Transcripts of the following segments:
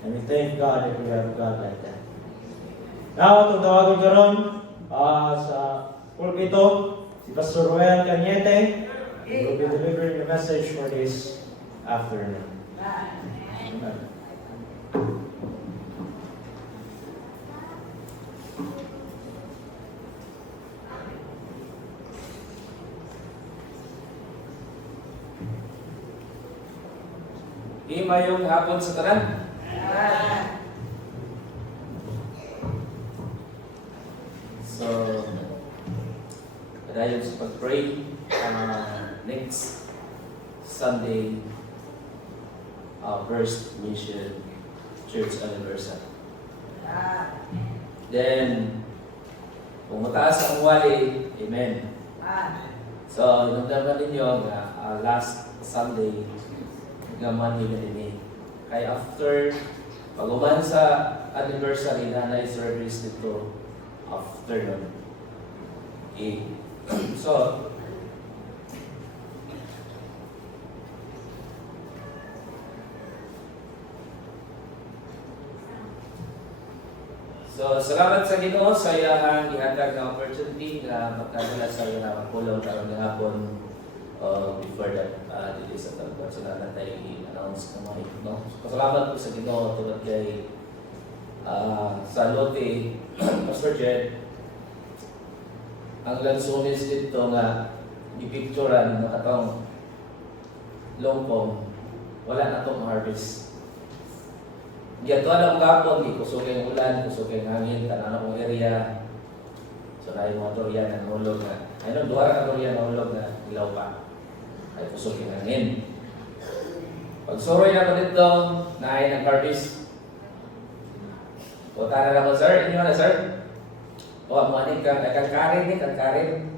And we thank God that we have a God like that. Now, itong tawagan ko ron sa pulpito, si Pastor Roel Cañete, who will be delivering the message for this afternoon. Amen. Mayong hapon sa tanan. So, padayon sa pag-pray next Sunday, First Mission Church Anniversary. Then, kung mataas ang wali, amen. So, inundaman ninyo nga last Sunday, gaman nila ini. Kaya after pag-uman sa anniversary na service dito after nun. Okay. So salamat sa Ginoo sa iyang gihatag nga opportunity nga magkadala sa iyang pulong karon gahapon. Before that, dito sa talagpan sila na tayo i-announce na mga ito. Pasalamat po sa Ginoo tulad kay sa Lote, Pastor Jed, ang lansunis dito nga ipicturan na katong longkong, wala na itong harvest. Diyan ang gapon, kusugay ang ulan, kusugay ang hangin, tanan akong area. So na yung mga durian na nahulog na. Ayun, duwara ka durian na nahulog na ilaw pa. Ay kusog yung hangin. Pag suroy na ko dito, naay ng harvest. Punta na ako, sir. Inyo na, sir. O, manik ka. Kangkarin ni, kangkarin.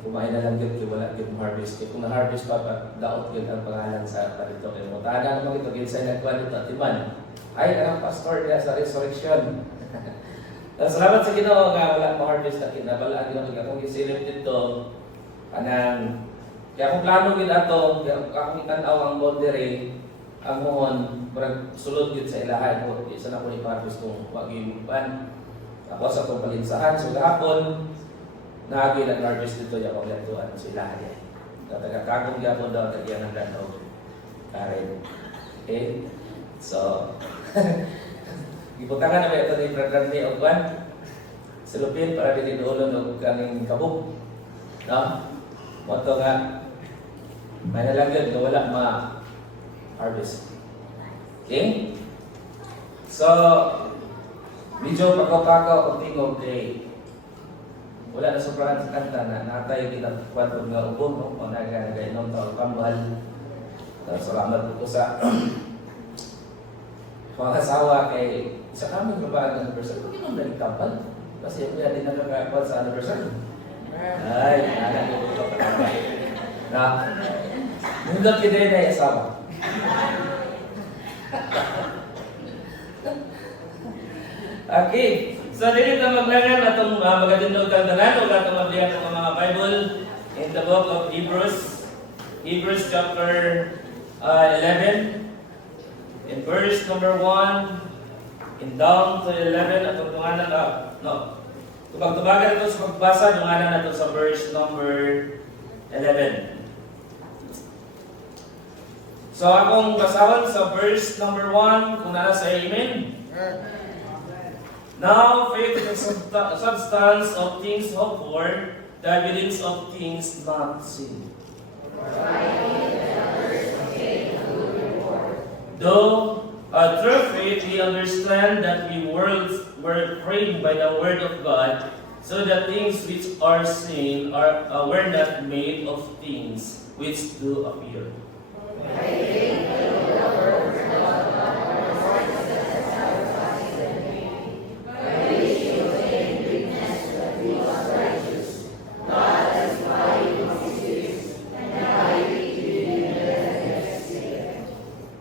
Kumain na lang dito, wala dito harvest. Kung na-harvest pa, daot yun ang pangalan sa parito. Kaya mo, tahan naman ito, ginsay nagkuhan ito, timan. Ay, ang pastor niya sa resurrection. Salamat sa Ginoo nga wala ma-harvest na kinabalaan yun. Kung isilip dito, kanang kaya kung plano gid ato, kung itanaw ang boundary, ang mohon, parang sulod gid sa ilahay mo, isa na ko i-harvest kung wag imuban. Tapos sa itong palinsahan, so gahapon, naagi ng harvest dito, yung paglantuan sa ilahay. Tatagakakong gapon daw, tagyan ng ganaw. Karen. Okay? So, ibutangan na ba ito ni program ni Ogban? Silupin para dinidulon ng kaming kabuk. No? Moto nga, may nalagyan na wala ma-harvest. Okay? So, medyo pagkapakaw ang tingog kay wala na sobrahan sa kanta na natay kinakwantog nga ubong no? O nagainom taon pambal. Salamat po sa mga asawa kay sa kami babaan ng anniversary. Kung ginong nagtambal? Kasi kaya din nakakakwat sa anniversary. Ay, anak ko ito pa na nundot kita na yung asawa. Okay. So, dito na maglangan na itong magadindog kang tanan o itong mablihan ng mga Bible in the book of Hebrews. Hebrews chapter 11 in verse number 1 in down to 11 at tuntunganan no. Kung tubagan ito sa pagbasa, tunganan na ito sa verse number 11. So, akong basawan sa verse number 1, kung nasa amen. Now, faith is the substance of things hoped for, the evidence of things not seen. Though, through faith, we understand that we were framed by the word of God, so that things which are seen were not made of things which do appear.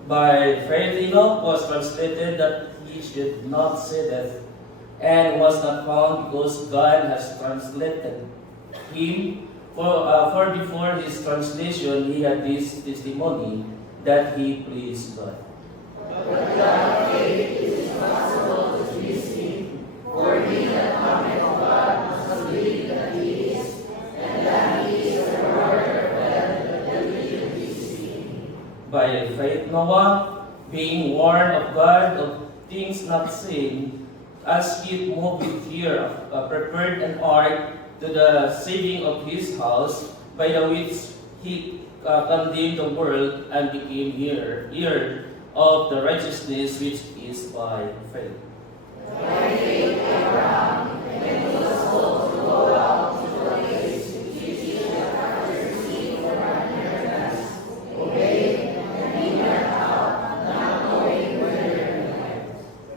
By faith Enoch was translated that he should not see death, and was not found because God has translated him. For before his translation he had this testimony that he pleased God. Noah, being warned of God of things not seen, as he moved with fear, prepared an ark to the saving of his house, by the which he condemned the world and became heir of the righteousness which is by faith.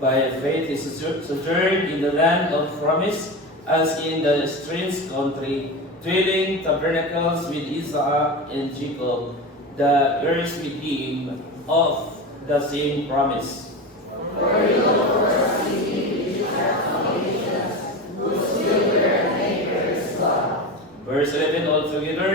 By faith he sojourned in the land of promise, as in the strange country, dwelling tabernacles with Isaac and Jacob, the heirs with him of the same promise. Verse 11 altogether,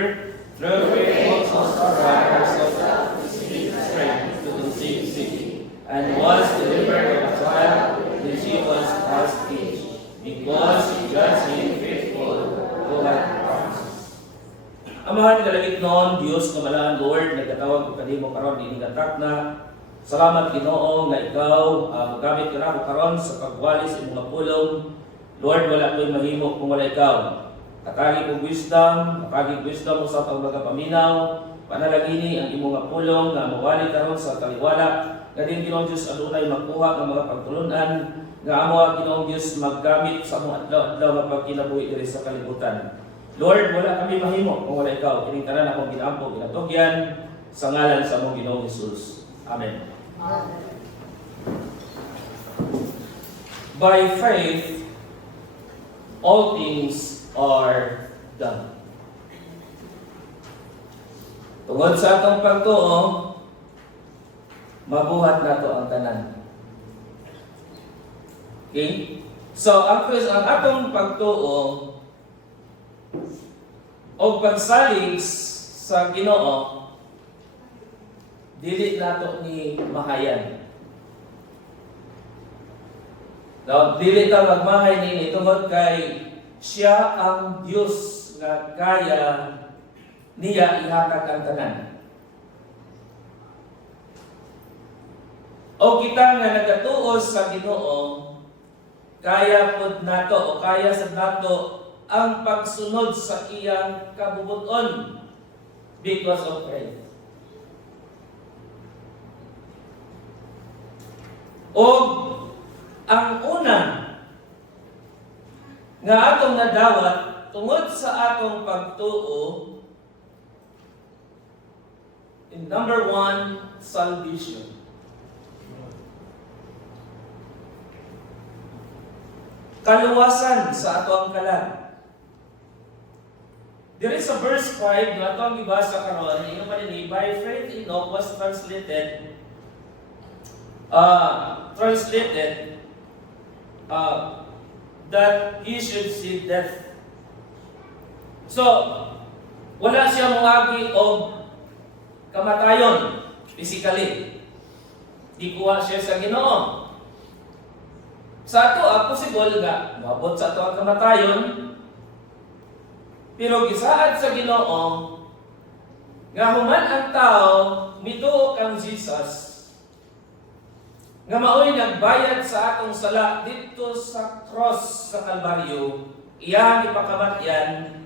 through faith also Sarah herself received strength to conceive seed, and was delivered of a child when she was past age, because she judged him faithful who had promised. Amahan kalagit noon, Diyos kamalaan, Lord, nagkatawag ko kanimo karon din gatak na. Salamat Ginoo nga ikaw magamit ka na ko karon sa pagwali sa imong pulong. Lord, wala ko'y mahimo kung wala ikaw. Katagi kong wisdom mo sa pagpaminaw, panalagini ang imong pulong nga mawali karon sa taliwala. Nga din Ginoong Diyos adunay magkuha ng mga pagtulunan, nga amo Ginoong Diyos maggamit sa among adlaw-adlaw nga pagkinabuhi diri sa kalibutan. Lord, wala kami mahimo kung wala ikaw. Kining tanan akong ginampo, ginatugyan sa ngalan sa among Ginoong Hesus. Amen. By faith, all things are done. Tungod sa atong pagtuo, mabuhat nato ang tanan. Okay? So, ang atong pagtuo o pagsalig sa Ginoo, dili nato ni mahayan. Now, dili ta magmahay nini tungod kay siya ang Diyos nga kaya niya ihatag ang tanan. O kita nga nagatuo sa Ginoo, kaya pud nato o kaya sa nato ang pagsunod sa iyang kabubuton because of faith. O ang una nga atong nadawat tungod sa atong pagtuo, in number 1, salvation. Kaluwasan sa atong kalag. There is a verse 5 na atong ibasa karon, yung manini, by faith Enoch was translated that he should see death. So, wala siya muagi o kamatayon physically. Di kuha siya sa Ginoo. Sa ato, possible nga, mabot sa ato ang kamatayon, pero gisaad sa Ginoo, nga human ang tao, mituo kang Jesus, nga mao'y nagbayad sa atong sala dito sa cross sa Kalbaryo, iyang ipakamatyan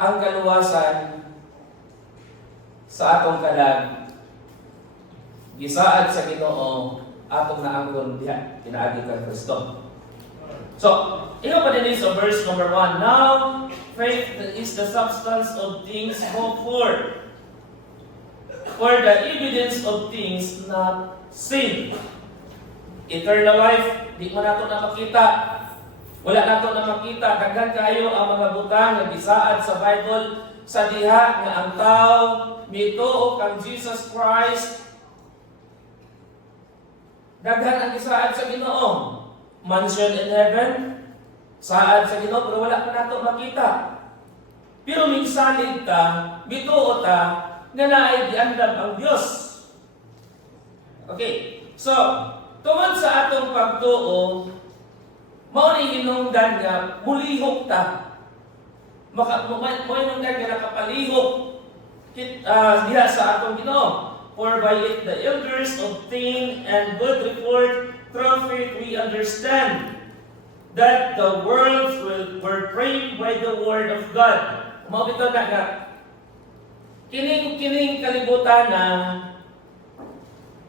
ang kaluwasan sa atong kalag. Gisaad sa Ginoo atong naanggon diha pinaagi kang Kristo. So, ino pa din sa verse number 1. Now, faith is the substance of things hoped for the evidence of things not seen. Eternal life, di mo nato na makita. Wala nato na makita. Daghan kayo ang mga butang nga gisaad sa Bible sa diha nga ang tao mituo kang Jesus Christ. Daghan ang gisaad sa Ginoo. Mansion in heaven, saad sa Ginoo, pero wala ka nato makita. Pero minsalig ta, mituo ta, nga naay giandam ang Dios. Okay, so, tungod sa atong pagtuo, mao ni hinungdan nga mulihok ta. Mo hinungdan nga nakapalihok diha sa atong Ginoo. For by it the elders obtained and good report. Through faith we understand that the worlds were framed by the word of God. Umabito na nga. Kining kalibutan na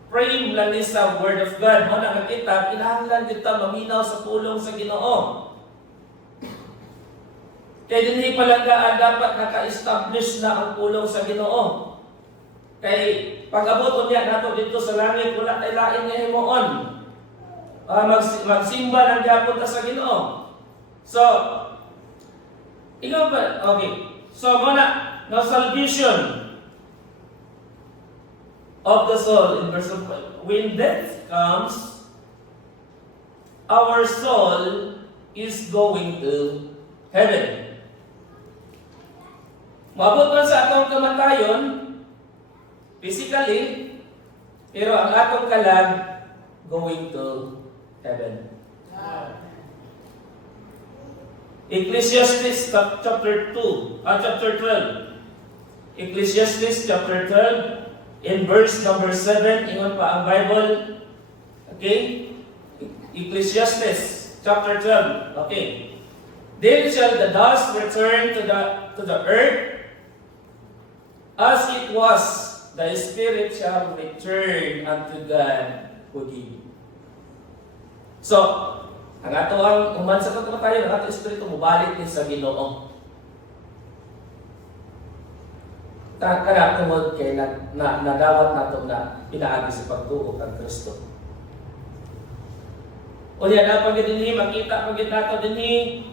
frame lang ni sa word of God. Mo na kita, kinahanglan kita maminaw sa pulong sa Ginoo. Kaya hindi palanggaan dapat naka-establish na ang pulong sa Ginoo. Kay pag-abot niya nato dito sa langit, wala tayo lain nga himuon. Magsimba ng gyapon ta sa Ginoo. So, ikaw ba? Okay. So, muna, no salvation of the soul in verse 5. When death comes, our soul is going to heaven. Maabot man sa atong kamatayon, physically, pero ang atong kalag, going to heaven. Ecclesiastes chapter 12. Ecclesiastes chapter 12, in verse number 7, ingon pa ang Bible. Okay? Ecclesiastes chapter 12. Okay. Then shall the dust return to the earth, as it was, the spirit shall return unto God who gave. So, ang ato ang uman sa pagkamatayon, ang ato espiritu mubalik din sa Ginoo. Kana tungod kay nadawat nato na pinaagi sa pagtuo kang Kristo. O diyan na pag dinhi makita pag nato dinhi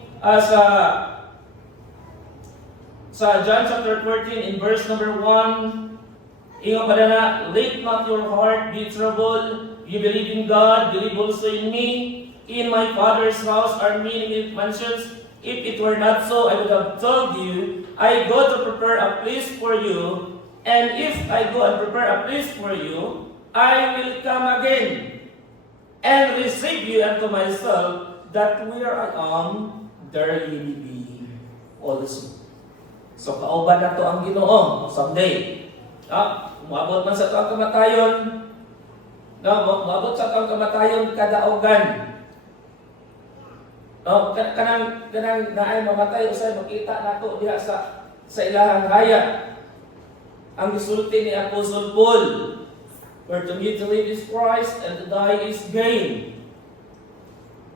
sa John chapter 14 in verse number 1, ingon pa na, let not your heart be troubled. You believe in God, believe also in me. In my Father's house are many mansions. If it were not so, I would have told you, I go to prepare a place for you. And if I go and prepare a place for you, I will come again and receive you unto myself, that where I am, there you may be also. So kauban na to ang Ginoo someday. Umabot man sa tuang kamatayon, umabot sa tuang kamatayon kadaogan. Kanang naay mamatay usay makita nato diha sa ilahang hayat. Ang gisulti ni Apostle Paul, for to me to live is Christ and to die is gain.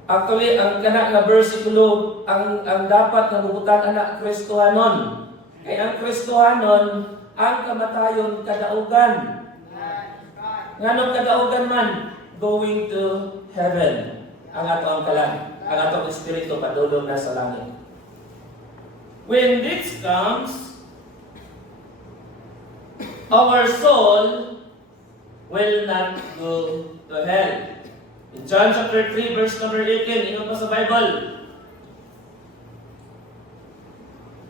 Actually, ang kana nga bersikulo ang dapat nga bubutan anak Kristohanon. Kay ang Kristohanon ang kamatayon kadaugan. Nganong kadaugan man? Going to heaven. Ang atong kalan, ang atong espiritu padulong na sa langit. When this comes, our soul will not go to hell. In John chapter 3 verse number 18, ingon pa sa Bible,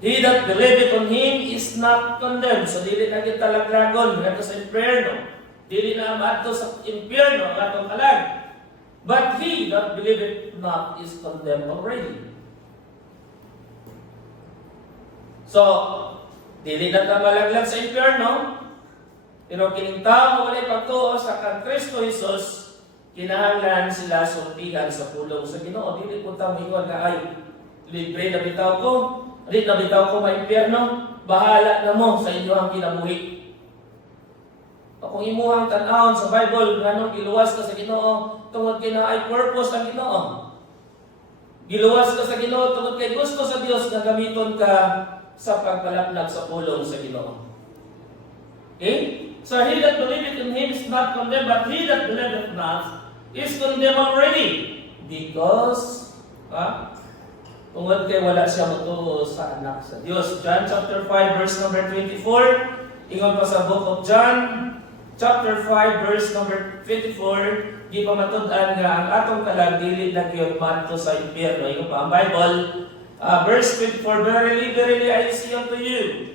he that believeth on him is not condemned. So dili na kita laglagon ngadto sa impyerno. Dili na maadto sa impyerno ang atong kalag. But he that believeth not is condemned already. So, dili na ta malaglag sa impyerno, pero kining tao walay pagtuo sa kang Kristo Jesus, kinahanglan sila sultihan sa pulong sa Ginoo. Dili po ta moingon nga ay libre na bitaw ko, dili na bitaw ko maimpyerno, bahala na mo sa inyong kinabuhi. Kung imuhang tan-awon sa Bible, nganong giluwas ka sa Ginoo, tungod kay naay purpose ang Ginoo. Giluwas ka sa Ginoo tungod kay gusto sa Dios nga gamiton ka sa pagkalaplag sa pulong sa Ginoo. Okay? So he that believeth in him is not condemned, but he that believeth not is condemned already. Because, tungod kay wala siya matuo sa anak sa Dios. John chapter 5 verse number 24, ingon pa sa book of John, chapter 5 verse number 24, di pa matud-an nga ang atong kalag dili na gyud madto sa impyerno. Ingon pa ang Bible, verse 24, verily, verily I say unto you,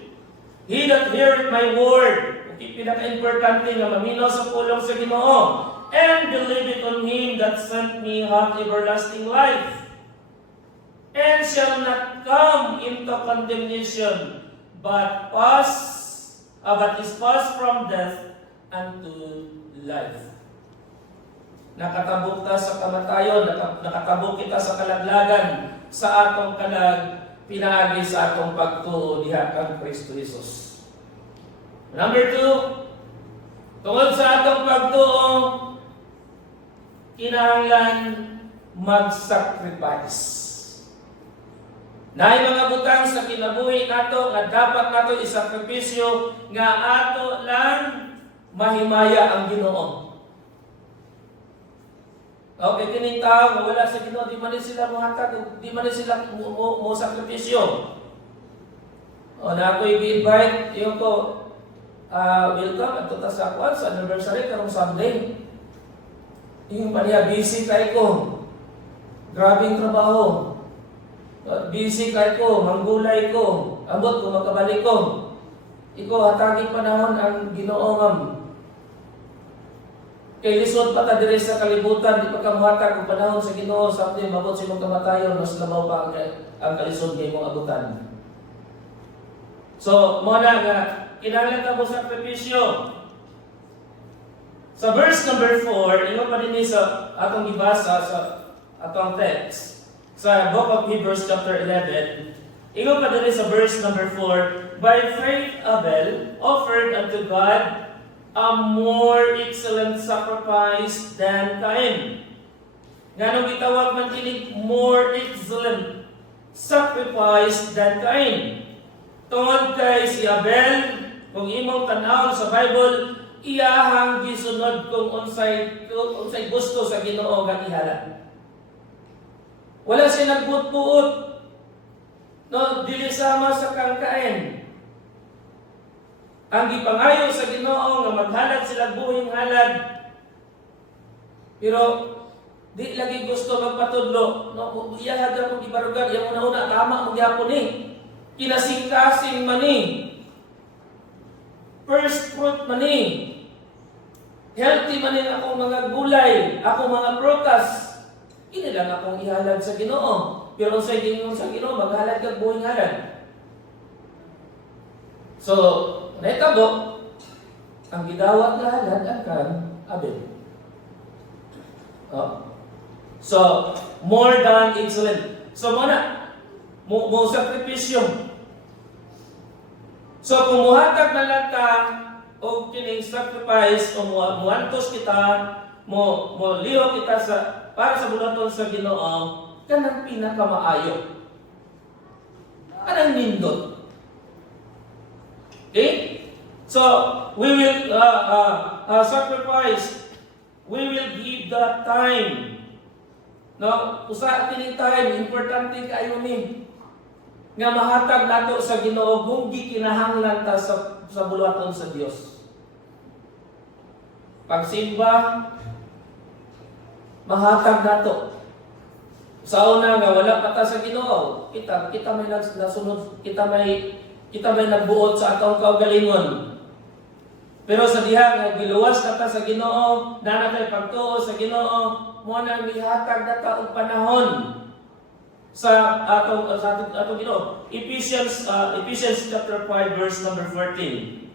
he that heareth my word, pinaka-importante nga maminaw sa pulong sa Ginoo, and believeth on him that sent me hath everlasting life, and shall not come into condemnation, but is passed from death unto life. Nakatabok ta sa kamatayon, nakatabok kita sa kalaglagan, sa atong kalag, pinaagi sa atong pagtuo diha kang Kristo Jesus. Number 2, tungod sa atong pagtuo, kinahanglan mag-sacrifice. Naay mga butang sa kinabuhi nato nga dapat nato isakripisyo nga ato lang mahimaya ang Ginoo. Okay, kining tao nga wala sa Ginoo, di man sila muhatag, di man sila mo sakripisyo. O na ako'y gi-invite, yung ko, welcome at tuta sa kwan sa anniversary karong Sunday. Yung paniya, busy kay ko. Grabing trabaho. Busy kay ko, manggulay ko, ambot ko, magkabalik ko. Iko, hataging panahon ang Ginoo ngam. Kay lisod pa ta dire sa kalibutan, di pa ka muhatag og panahon sa Ginoo, sabdi mabot sa imong kamatayon, mas labaw pa ang kalisod nga imong abutan. So, mo na nga kinahanglan ta mo sakripisyo. Sa verse number 4, ingon pa dinhi sa atong gibasa sa atong text sa Book of Hebrews chapter 11. Ingon pa dinhi sa verse number 4, by faith Abel offered unto God a more excellent sacrifice than Cain. Nganong gitawag man kini more excellent sacrifice than Cain? Tungod kay si Abel, kung imong tan-awon sa Bible, iyahang gisunod kung unsay gusto sa Ginoo nga ihala. Wala siya nagbuot-buot. No, dili sama sa kang Cain. Ang gipangayo sa Ginoo nga maghalad sila buhing halad. Pero di lagi gusto magpatudlo. No, iyahag ako gibarugan, yang una-una tama mo gyapon ni. Kinasing-kasing man ni. First fruit man ni. Healthy man ni akong mga gulay, akong mga prutas. Ini lang akong ihalad sa Ginoo. Pero sa Ginoo maghalad kag buhing halad. So, naitabo, ang gidawat na halad akan Abel. So, more than excellent. So, muna, mo sakripisyo. So, kung muhatag na lang ka o kining sacrifice o muantos kita, mo liho kita para sa bulaton sa Ginoo, kanang pinakamaayo. Anang nindot. Okay? So, we will sacrifice. We will give the time. No, usa kining time importante kayo ni nga mahatag nato sa Ginoo kung gikinahanglan ta sa buluhaton sa Dios. Pagsimba mahatag nato. Sa una nga wala pa ta sa Ginoo, kita may nasunod, kita may nagbuot sa atong kaugalingon. Pero sa diha nga giluwas na ta sa Ginoo, na natay pagtuo sa Ginoo, mo na mihatag na ta og panahon sa atong Ginoo. Ephesians chapter 5 verse number 14.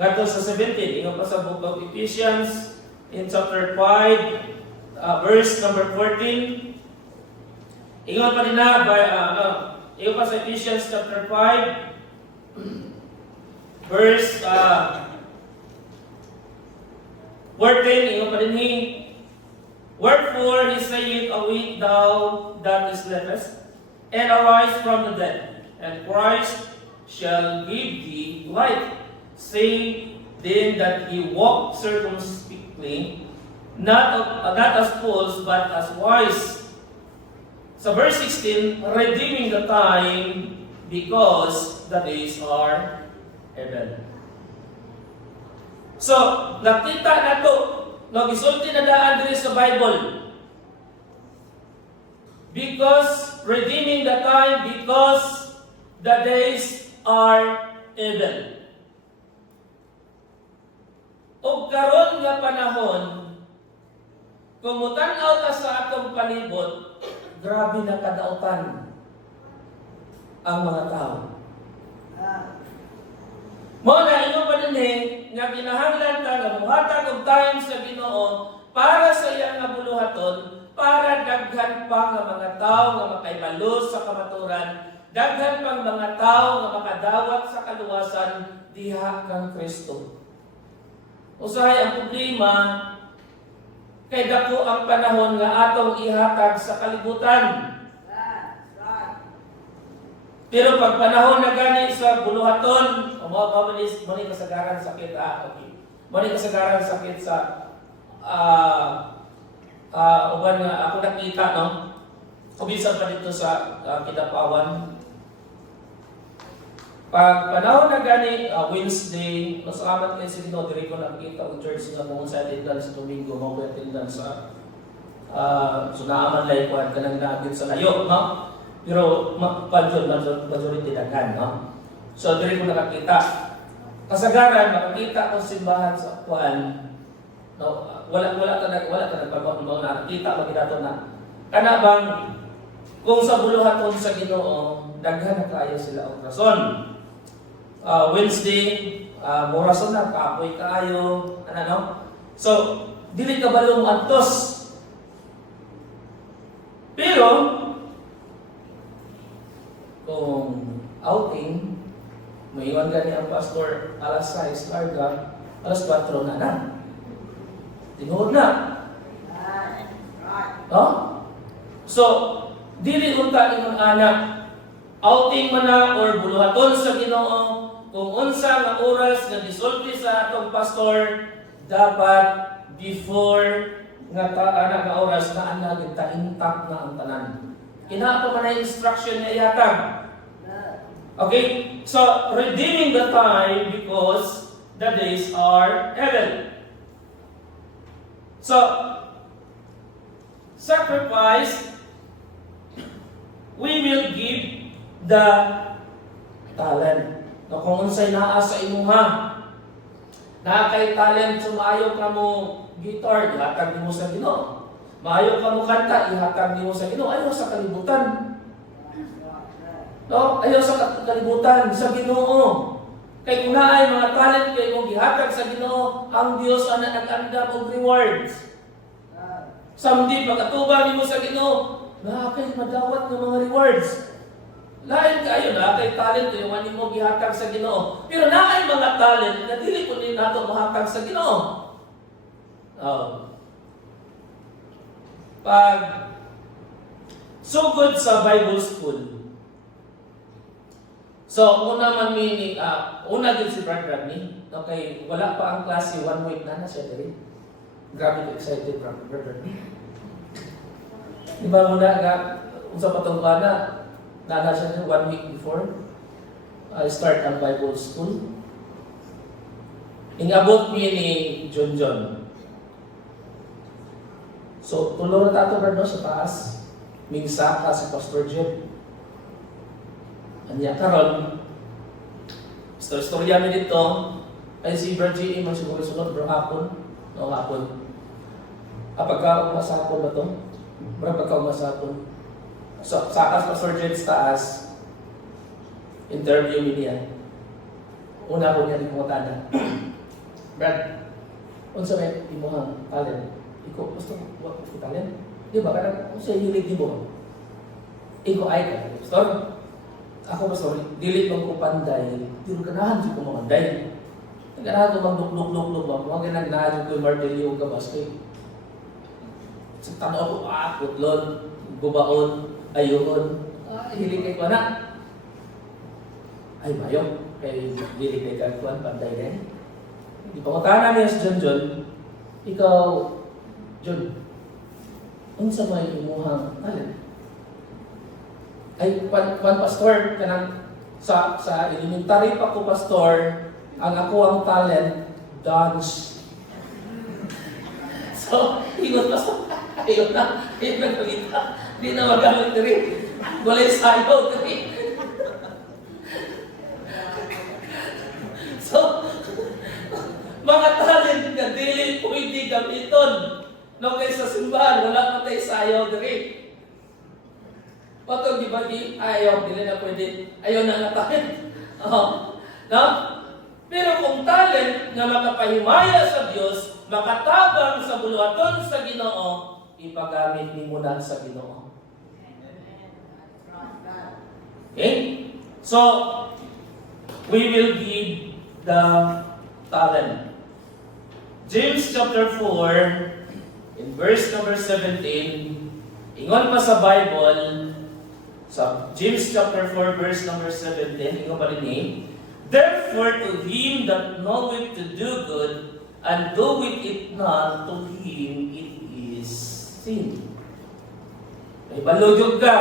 Ngadto sa 17, ingon pa sa book of Ephesians in chapter 5 verse number 14. Ingon pa nina ingon pa sa Ephesians chapter 5 verse 14, ingon pa dinhi, wherefore he saith, awake thou that sleepest, and arise from the dead, and Christ shall give thee light. Say then that ye walk circumspectly, not as fools, but as wise. Sa verse 16, redeeming the time, because the days are evil. So, nakita na to, gisulti na daan diri sa Bible. Because, redeeming the time, because the days are evil. O karon nga panahon, kung mutan-aw ta sa atong palibot, grabe na kadautan ang mga tao. Mo na ingon pa din nga kinahanglan ta nga muhatag og time sa Ginoo para sa iyang nga buluhaton, para daghan pa nga mga tawo nga makahibalo sa kamaturan, daghan pang mga tawo nga makadawat sa kaluwasan diha kang Kristo. Usahay ang problema kay dako ang panahon nga atong ihatag sa kalibutan. Pero pag panahon na gani sa buluhaton, maumalis mo ni kasagaran sakit okay. Mo ni kasagaran sakit sa uban nga ako nakita no. Kubisan pa dito sa Kidapawan. Pag panahon na gani Wednesday, masalamat kayo sa Ginoo diri ko nakita og church nga kung sa attendance sa Domingo, mo ko attendance sa sunaaman lay kuan kanang naagid sa layo, no? Pero majority daghan, no? So diri ko nakakita. Kasagaran makakita ko simbahan sa kuan. No, wala ta nagpabawon na nakita maginato na. Kana bang kung sa buluhaton sa Ginoo, daghan na kaayo sila og rason. Wednesday, mo rason na kaapoy kaayo, ano no? So dili ka balong antos. Pero kung outing, maiwan gani ang pastor alas 6 larga, alas 4 na. Tinuod na. Oh? So, dili unta imong anak outing man na or buluhaton sa Ginoo, kung unsa nga oras nga gisulti sa atong pastor, dapat before nga anak nga oras na anagid ta intact na ang tanan. Kinaato man ay instruction niya ihatag. Okay? So, redeeming the time because the days are evil. So, sacrifice, we will give the talent. No, kung unsay naa sa imuha, naa kay talent, sumayo ka mo guitar, ihatag mo sa Ginoo. Maayo ka mo kanta, ihatag mo sa Ginoo. Ayaw sa kalibutan. No, ayaw sa kalibutan, sa Ginoo. Kay kung naay mga talent kay mong gihatag sa Ginoo, ang Dios ana nag-andam og rewards. Samdi pagkatubang nimo sa Ginoo, naa kay madawat ng mga rewards. Lain kayo na kay talent yung ani mo gihatag sa Ginoo. Pero naay mga talent na dili ko din nato mahatag sa Ginoo. Pag sugod sa Bible school. So, una man meaning, una din si Brad Rodney. Okay, wala pa ang klase, 1 week na siya diri. Grabe ko excited, Brad Rodney. Di ba muna nga, unsa patong bana, nana siya 1 week before, start ang Bible school. Ingabot mi ni John. So, tulo na tato Brad no, sa taas. Mingsa ka si Pastor Jeb. Anya karon storya mi dito ay si Brad G.E. man siguro sunod bro hapon. Kapag umasapon ba to? Bro, pagka umasapon. So, sa akas Pastor Jeb taas, interview mi niya. Una ko niya ipungutana. Brad, unsa may imuhang talent? Iko gusto ko talent? Di ba kada unsa hilig nimo? Iko ay ka, pastor. Ako pastor, dili man ko panday, pero ganahan jud ko mapanday. Ganahan ko magduk-duk ba, mga ginagnahan ko martilyo ka basket. Sa tanaw ko, putlon, gubaon, ayuhon. Hilig kay ko na. Ay, mayo. Kay hilig kay kagkuhan, panday din. Di pa matana niya si John. Ikaw, John, unsa may imuhang talent? Ay, pastor, kanang sa elementary pa ko pastor, ang ako ang talent, dance. So, ingon pastor, ayun na kalita. Di na magamit na rin. Walay sayo na rin. So, mga talent na dili pwede gamiton. No, kaysa simbahan, wala pa tayo sayo na rin. Patog di ba di ayaw, dili na pwede. Ayaw na nga talent. No? Pero kung talent nga makapahimaya sa Dios, makatabang sa buluhaton sa Ginoo, ipagamit nimo na sa Ginoo. Okay? So, we will give the talent. James chapter 4, in verse number 17, ingon pa sa Bible, sa James chapter 4, verse number 17, ingon pa rin eh, therefore to him that knoweth to do good, and doeth it not, to him it is sin. Ay baluyog ka.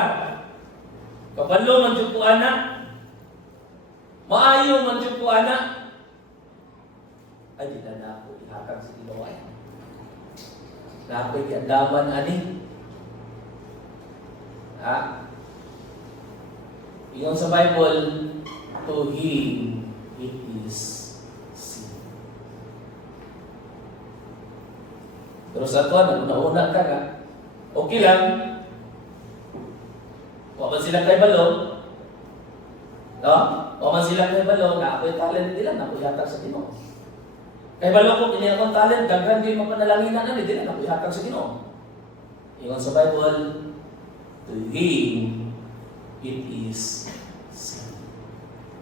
Kabalo man jud ko anak. Maayo man jud ko anak. Ay di na ako ihatag sa Ginoo ay. Nakoy kiandaman ani. Iyon sa Bible, to him it is sin. Pero sa tuwan, nauna ka na, okay lang. Huwag man silang kay balo. No? Huwag man silang kay balo, na ako'y talent nila, na ako'y hatag sa Ginoo. Kay balo ko, kini akong talent, gagawin din mapanalangin na nila, na ako'y hatag sa Ginoo. Iyon sa Bible, to him it is sin.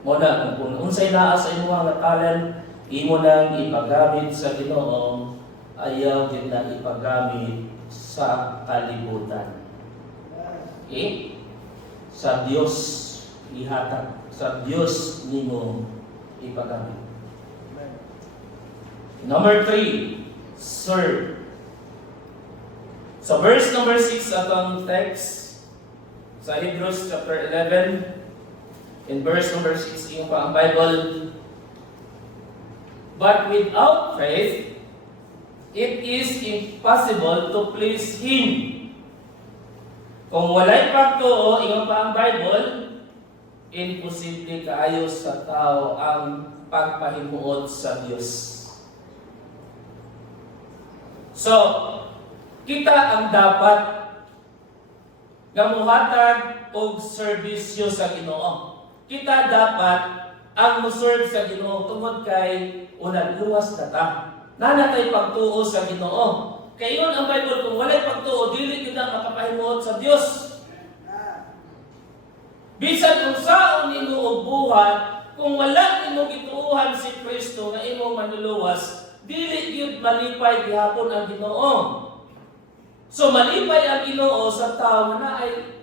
Muna, kung unsay naa sa imo nga talent, imo nang ipagamit sa Ginoo, ayaw din na ipagamit sa kalibutan. Okay? Sa Dios ihatag, sa Dios nimo ipagamit. Number 3, serve. Sa verse number 6 atong text, sa Hebrews chapter 11, in verse number 6, yung pa ang Bible, but without faith, it is impossible to please Him. Kung walay pagtuo, ingon pa ang Bible, imposible kaayo sa tao ang pagpahimuot sa Dios. So, kita ang dapat gamuhatag og serbisyo sa Ginoo. Kita dapat ang muserve sa Ginoo tungod kay unang luwas na ta. Nanatay pagtuo sa Ginoo. Kay yun ang Bible, kung walay pagtuo, dili yun na makapahimuot sa Dios. Bisan kung saon nimo og buhat, kung wala nimo gituuhan si Kristo nga imo manluluwas, dili yun malipay gihapon ang Ginoo. So malipay ang Ginoo sa tao na ay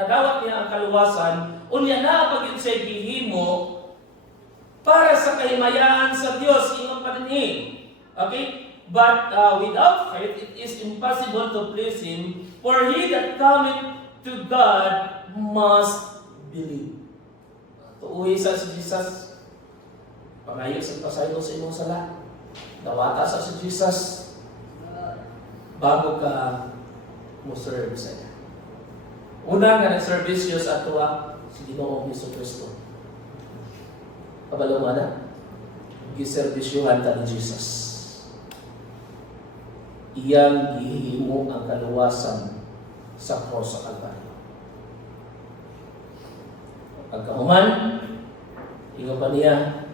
nadawat niya ang kaluwasan, unya na pagid siya gihimo para sa kahimayaan sa Dios, ingon pa dinhi. Okay? But without faith, it is impossible to please Him. For he that cometh to God must believe. Tuuhi sa Jesus. Pangayo sa pasayo sa imong sala. Dawata sa Jesus. Bago ka mo serve sa iya. Una nga nag-servisyo sa atua si Ginoong Jesucristo. Kabalo mo na? Giservisyohan ta ni Jesus. Iyang gihimo ang kaluwasan sa cross sa Kalbaryo. Pagkahuman, ingon pa niya,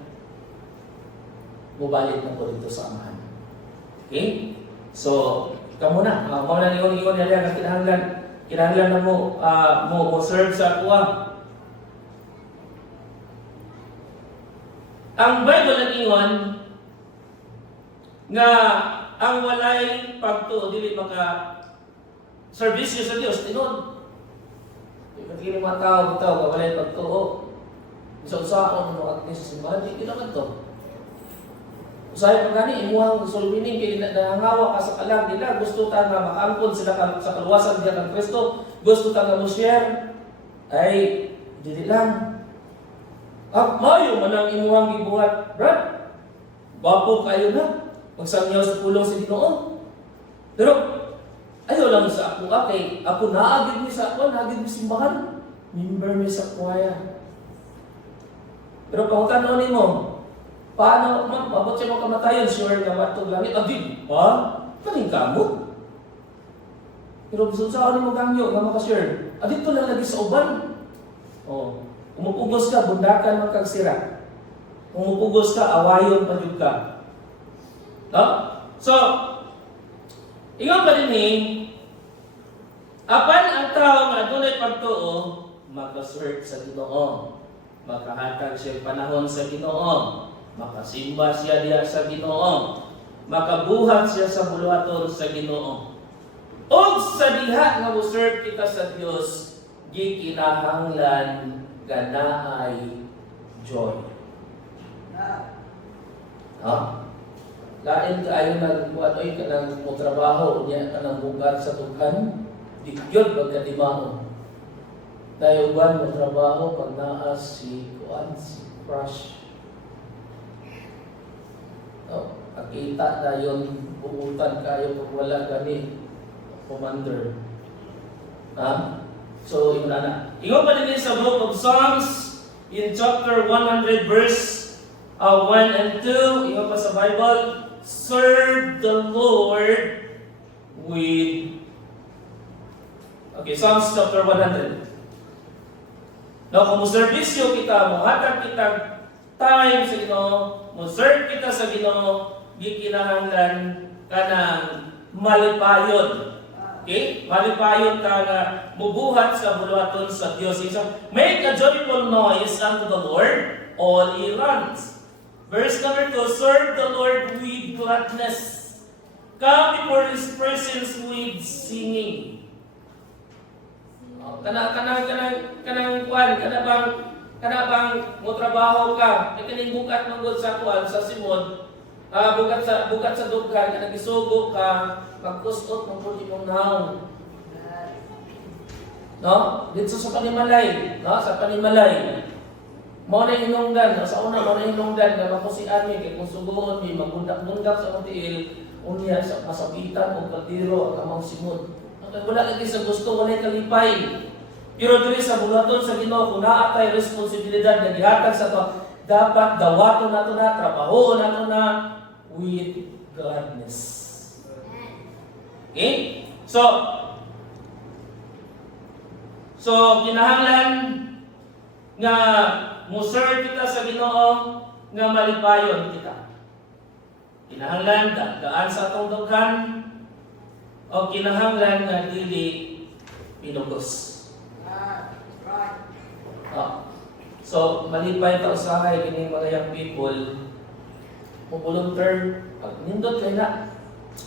mubalik na po dito sa Amahan. Okay? So, kamo na. Kamo na ingon niya na kinahanglan na mo serve sa akuha. Ang Bible nag-ingon nga ang walay pagtuo dili maka serbisyo sa Dios tinud. Ikatili mga tao bitaw nga walay pagtuo. Isa-usaon mo at sa simbahan di kailangan to. Usahay pa gani imuhang sulbining kay nangangawa ka sa kalag nila, gusto ta nga makaangkon sila sa kaluwasan diya kang Kristo, gusto ta nga mo-share ay dili lang. Mayo man ang imuhang gibuhat, brad. Bapo kayo na. Magsangyaw sa pulong sa Ginoo. Pero, ayaw lang sa ako kay ako naagid mi sa ako, naagid mi simbahan. Member mi sa kwaya. Pero pangutanon nimo, paano, mabot siya mo kamatayon, sure nga matog langit, agid, pa? Kaling kamo? Pero gusto sa mo gangyo, nga makasure, agid to lang lagi sa uban. Umupugos ka, bundakan man kag sira. Kung mupugos ka, awayon pa jud ka. No? So, ingon pa din apan ang tao nga adunay pagtuo, makaserve sa Ginoo. Makahatag siya panahon sa Ginoo. Makasimba siya diha sa Ginoo. Makabuhat siya sa buluhaton sa Ginoo. Og sa diha nga mo-serve kita sa Dios, gikinahanglan ganaay joy. Ha? Lain kaayo nagbuhat oy kanang mo trabaho unya kanang bugat sa tughan, di gyud pagkatimaon. Tayo uban mo trabaho pag naa si crush. No, akita dayon buutan kayo pag wala gani commander. Ha? So, yun na. Ingon pa din sa book of Psalms in chapter 100 verse 1 and 2. Ingon pa sa Bible, serve the Lord with... Okay, Psalms chapter 100. Now, kung mo-servisyo kita, muhatag kita time sa Ginoo, mo-serve kita sa Ginoo, gikinahanglan ka ng malipayon. Okay? Malipayon ka nga mubuhat sa buluhaton sa Dios. Make a joyful noise unto the Lord, all ye lands. Verse number 2, serve the Lord with gladness. Come before His presence with singing. Kana bang mo trabaho ka, kining bukat manggod sa kuan sa simod, bukat sa dughan kana gisugo ka, pagkusot ng puti mong naong. No? Dito sa panimalay. No? Sa panimalay. Mo na hinungdan. Sa una, mo na hinungdan. Na makusian mi. Kaya kung sugoon mi, magundak-gundak sa matiil. Unya, sa masabitan o katiro ang amang simod. Wala lagi sa gusto, wala kalipay. Pero diri sa bulaton sa Ginoo, kung naatay responsibilidad na gihatag sa to, dapat dawaton nato na, trabaho nato na with gladness. Okay? So kinahanglan nga mo-serve kita sa Ginoo nga malipayon kita. Kinahanglan daan sa atong dughan o kinahanglan nga dili pinugos. So malipay ta usahay kining mga young people mo volunteer pag nindot kay na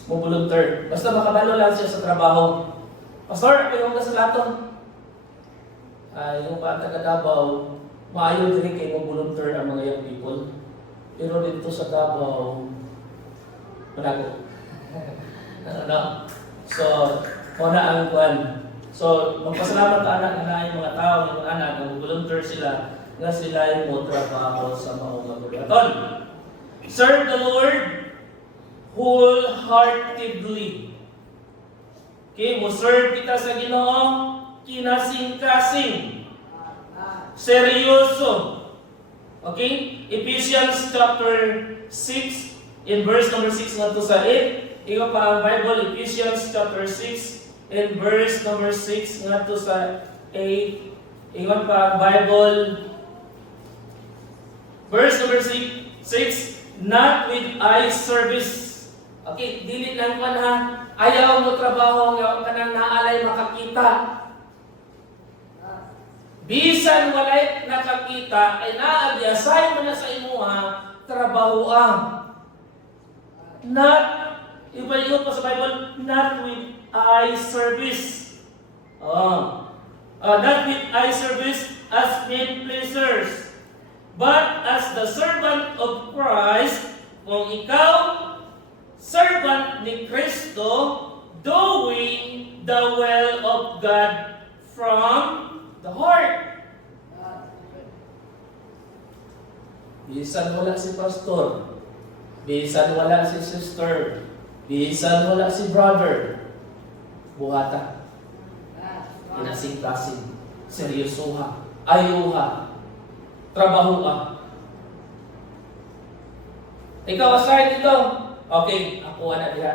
mo volunteer. Basta makabalo lang siya sa trabaho. Pastor, ayaw ka sa laton. Yung bata ka Davao, maayo din kay mo volunteer ang mga young people. Pero dito sa Davao, malago. Ano? So, muna ang kuan. So, magpasalamat ka anak na yung mga tao, yung anak, nag-volunteer sila, na sila yung mo trabaho sa mga bulaton. Serve the Lord wholeheartedly. Okay, mo-serve kita sa Ginoo, kinasing-kasing. Seryoso. Okay? Ephesians chapter 6, in verse number 6 nga to sa 8. Ikaw pa ang Bible, Ephesians chapter 6, in verse number 6 nga to sa 8. Ikaw pa ang Bible, verse number 6, not with eye service. Okay, dili lang man ha. Ayaw mo trabaho nga ka nang naalay makakita. Bisan walay nakakita ay naag-assign mo na sa imuha trabaho ang. Not, iba yun pa sa Bible, not with eye service. Not with eye service as men pleasers, but as the servant of Christ. Kung ikaw, servant ni Kristo, doing the will of God from the heart. Bisan wala si pastor, bisan wala si sister, bisan wala si brother, buhata. Inasing-kasing, seryosoha, ayuha, trabahoa. Ikaw aside dito. Okay, ako anak diha.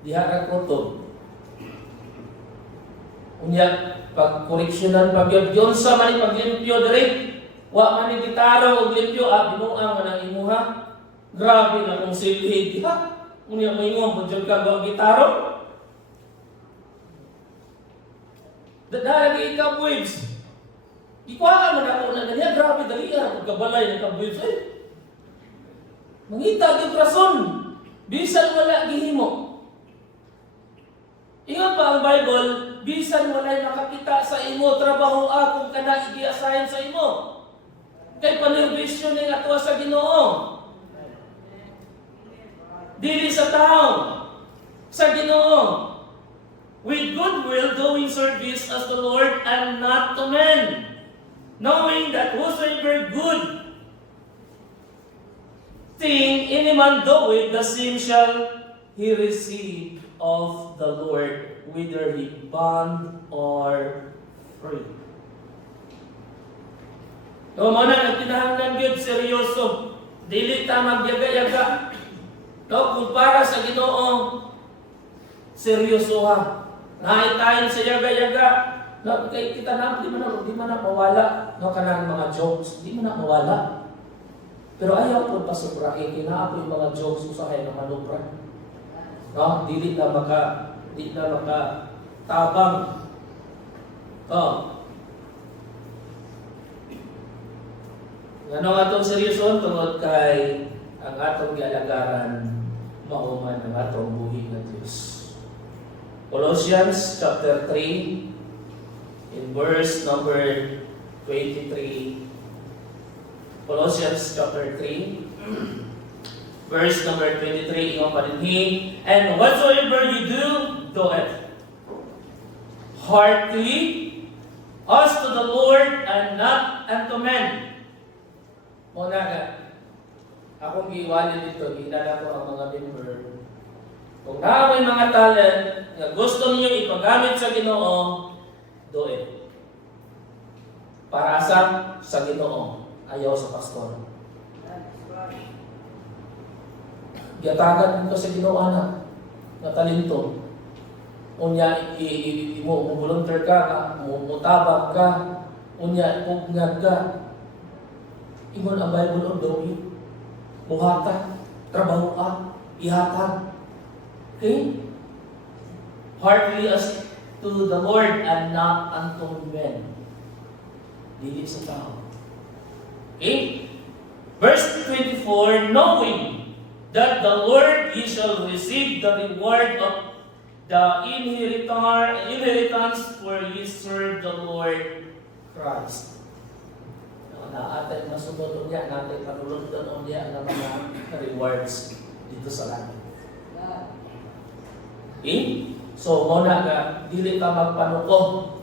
Diha ra ko to. Unya pag koreksyonan pag yun sa man paglimpyo diri. Wa man ni gitara o limpyo at binuang man ang imuha. Grabe na kung silhig ha. Unya mo ingon po dyan ka gawa gitaro. Dadalagi ka waves. Ikuha man ako na ganyan. Grabe dali ka. Pagkabalay ng kabwaves eh. Mangita yung rason. Bisan wala gihimo. Ingat pa ang Bible, bisan wala'y makakita sa imo, trabaho akong kana i-assign sa imo. Kay panerbisyo ning atwa sa Ginoo. Dili sa tao, sa Ginoo. With goodwill doing service as the Lord and not to men, knowing that whosoever good thing any man doeth, the same shall he receive of the Lord, whether he bond or free. No, mo na nagtinahanglan gyud seryoso. Dili ta magyaga-yaga. No, kung para sa Ginoo, seryoso ha. Naitayin sa yaga-yaga. No, kay kita na di man na mawala. No, kanang mga jokes, di man na mawala. Pero ayaw ko pasubra kay kinaapo yung mga jokes usahay na manubra. No, dili na maka tabang. Oh. Ano nga itong seryoson tungod kay ang atong gialagaran mauman ang atong buhi ng Diyos. Colossians chapter 3 in verse number 23. Colossians chapter 3 verse number 23, ingon pa dinhi, and whatsoever you do it heartily as to the Lord and not unto men. Muna ka, akong giwali dito, ginala ko ang mga member. Kung na may mga talent na gusto niyo ipagamit sa Ginoo, do it. Para sa Ginoo, ayaw sa pastor. Giyatagan ko sa Ginoo anak na talento. Unya mo volunteer ka, mutabang ka, unya pugnag ka. Ingon ang Bible on dawi. Buhata, trabaho ka, ihata. Okay? Heartily as to the Lord and not unto men. Dili sa tao. Okay? Verse 24, knowing that the Lord ye shall receive the reward of the inheritance for ye serve the Lord Christ. Naatay masunod niya, natin panulod doon niya ng mga rewards dito sa langit. Okay? So, muna ka, dili ka magpanuko.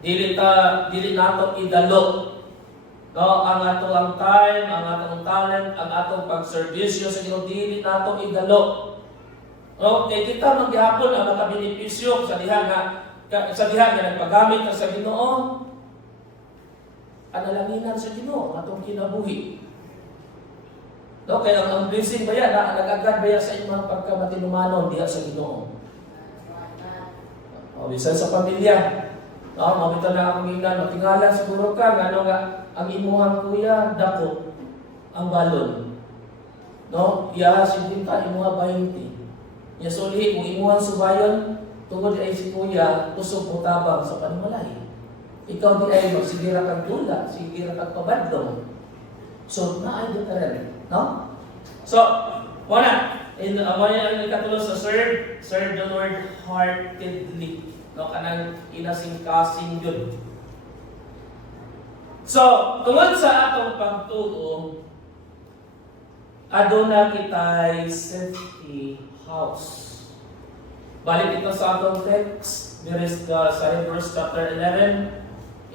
Dili nato idalo. No, ang atong time, ang atong talent, ang atong pagservisyo sa Ginoo, dili nato idalo. No, kay kita maghapon ang makabenepisyo sa diha nga nagpagamit na sa Ginoo. Analanginan sa Ginoo atong kinabuhi. No, kaya ang blessing ba yan, nag-agad ba yan sa imong pagkamatinumanon diha sa Ginoo? O, bisan sa pamilya. No, mabita na akong ingan, matingala siguro ka, ano nga, ang imuhang kuya, dako, ang balon. No, iyahasin ka, imuha 20. Ya solihi, kung imuhang subayon, tungod ay si kuya, tusog mo tabang sa panimalay. Ikaw di ay magsigira kang dula, sigira kang pabadlong. So, naay ka rin. No? So, wala. Ang ikatulo sa serve the Lord heartedly. No, kanang inasing-kasing yun. So, tungod sa atong pagtuo, aduna kita'y safety house. Balik ito sa atong text. There is sa Hebrews chapter 11,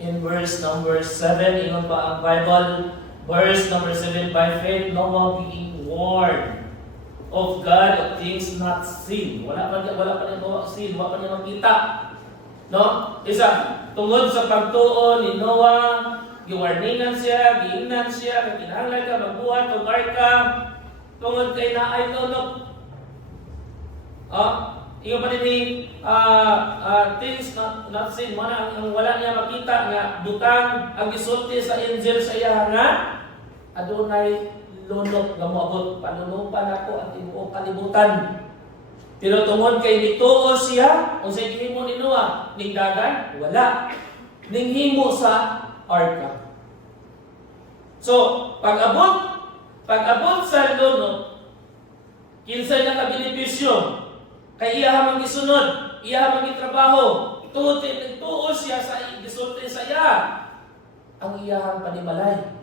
in verse number 7, ingon pa ang Bible, verse number 7, by faith Noah being warned of God of things not seen. Wala pa niya seen, wala pa niya makita. No? Isa, tungod sa pagtuo ni Noah, giwarningan siya, giingnan siya, kinahanglan ka magbuhat og arka, tungod kay naay tunok. Iyo pa din things not seen mo na ang wala niya makita nga butang ang gisulti sa angel sa iya nga adunay lunok nga moabot panunupan ako ang tibuok kalibutan. Pero tungod kay nituo siya, unsay gihimo ni Noah? Ning dagan? Wala. Ning himo sa arka. So, pag-abot sa lunok, kinsay nakabenepisyo? Kay iya hamang gisunod, iya hamang gitrabaho, tuo siya sa gisulti sa iya. Ang iyahang panimalay.